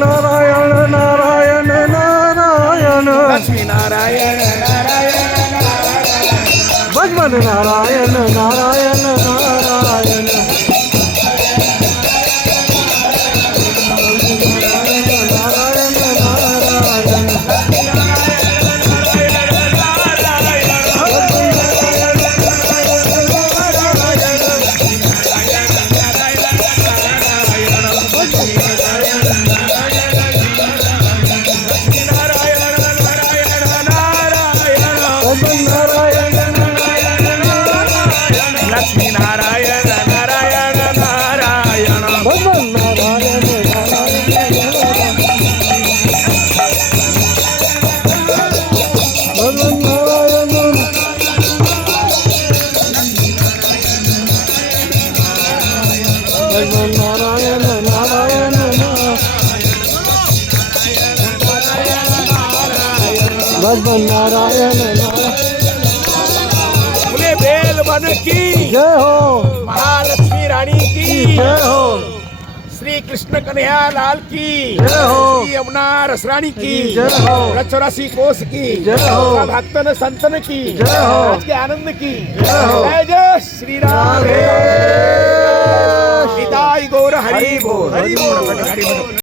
નારાયણ નારાયણ નારાયણ લક્ષ્મી નારાયણ નારાયણ ભગવાન નારાયણ નારાયણ નારાયણ લક્ષ્મી નારાયણ નારાયણ નારાયણ ભગવાન નારાયણ ભગવાન નારાયણ ભગવાન નારાયણ નારાયણ ભગવાન નારાયણ बोले बेल बन की जय हो महालक्ष्मी रानी की जय हो श्री कृष्ण कन्हैया लाल की जय हो श्री यमुना रसरानी की जय हो 84 कोस की जय हो भक्तन संतन की जय हो आज के आनंद की जय हो जय जय श्री राम राधे। निताई गौर हरि बोल हरि बोल हरि बोल।